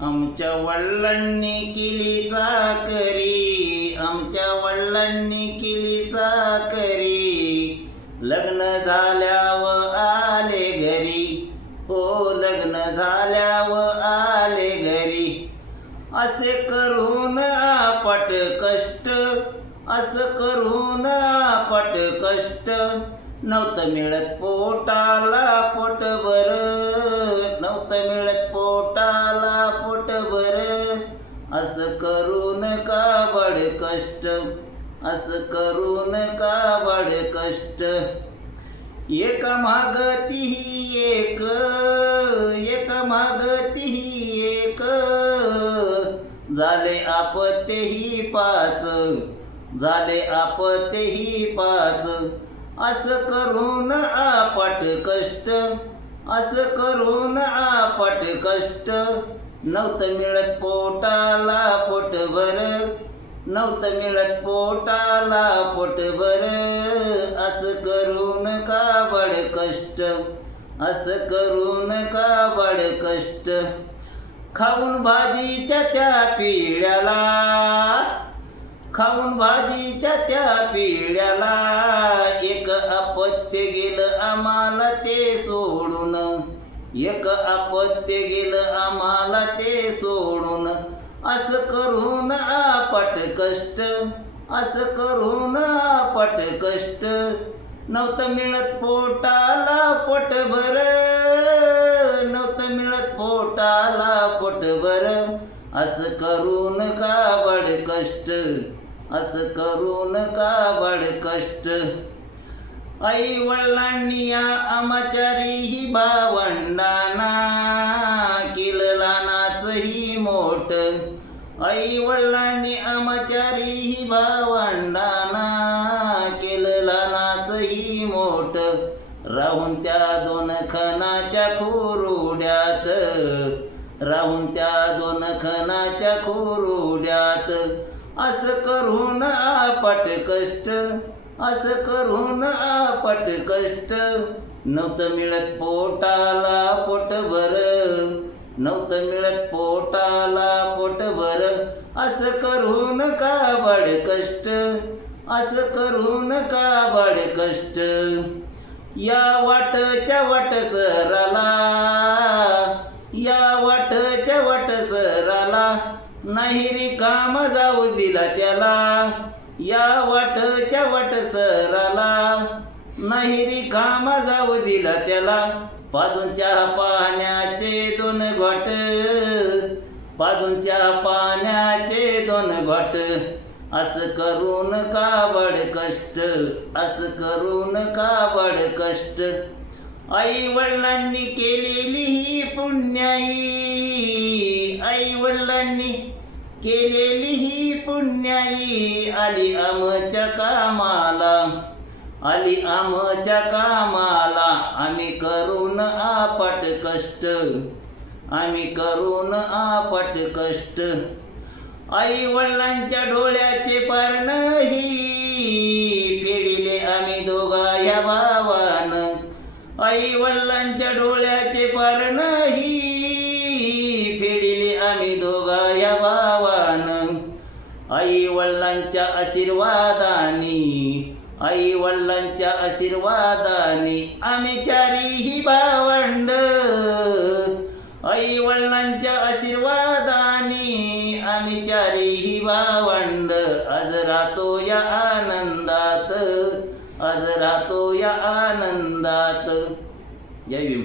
आमच्या वडिलांनी केली चाकरी, आमच्या वडिलांनी केली चाकरी, लग्न झाल्यावर आले घरी, हो लग्न झाल्यावर आले घरी. असे करून आपट कष्ट, असं करून आपट कष्ट, नव्हतं मिळत पोटाला पोटभर, नव्हतं मिळत पोटाला पोटभर. असं करून काबड कष्ट, असं करून काबड कष्ट. एका मागतीही एक, एका मागतीही एक, झाले आपतेही पाच, झाले आपतेही पाच. असं करून आपट कष्ट, असं करून आपट कष्ट, नव्हतं मिळत पोटाला पोटभर, नव्हतं मिळत पोटाला पोटभर. असं करून काबड कष्ट, असं करून काबड कष्ट. खाऊन भाजीच्या त्या पिढ्याला, खाऊन भाजीच्या त्या पिढ्याला, एक अपत्य गेलं आम्हाला ते सोडून, एक अपत्य गेलं आम्हाला ते सोडून. असं करून आपट कष्ट, असं करून आपट कष्ट, नव्हतं मिळत पोटाला पोटभर, नव्हतं मिळत पोटाला पोटभर. असं करून काबड कष्ट, असं करून काबड कष्ट. आई वडिलांनी या आमाचारीही भावंडांना, केलं लहानाचंही मोठ. आई वडिलांनी आमाचारीही भावंडांना, केलं लहानाचंही मोठ. राहून त्या दोन खणाच्या खुरुड्यात, राहून त्या दोन खणाच्या खुरुड्यात. असं करून आपट कष्ट, असं करून आपट कष्ट, नव्हतं मिळत पोटाला पोटभर, नव्हतं मिळत पोटाला पोटभर. असं करून काबड कष्ट, असं करून काबड कष्ट. या वाटच्या वाटसराला, या वाटच्या वाटसराला, नाही रिकाम जाऊ दिला त्याला. या वाटच्या वाटसराला, नाही रिकाम जाऊ दिला त्याला. पाजून चहा पाण्याचे दोन घोट, पाजून चहा पाण्याचे दोन घोट. असं करून काबड कष्ट, असं करून काबड कष्ट. आई वडिलांनी केलेली ही पुण्याई, आई वडिलांनी केलेली ही पुण्याई, आली आमच्या कामाला, आली आमच्या कामाला. आम्ही करून आपट कष्ट, आम्ही करून आपट कष्ट. आई वडिलांच्या डोळ्याचे पारणही, फेडिले आम्ही दोघा ह्या भावानं. आई वडिलांच्या डोळ्याचे पारणही, फेडिले आम्ही दोघा ह्या भावानं. आई वडिलांच्या आशीर्वादानी, आई वडिलांच्या आशीर्वादाने, आम्ही चारीही भावंड. आई वडिलांच्या आशीर्वादाने, आम्ही चारीही भावंड. आज राहतो या आनंदात, आज राहतो या आनंदात. जय भीम.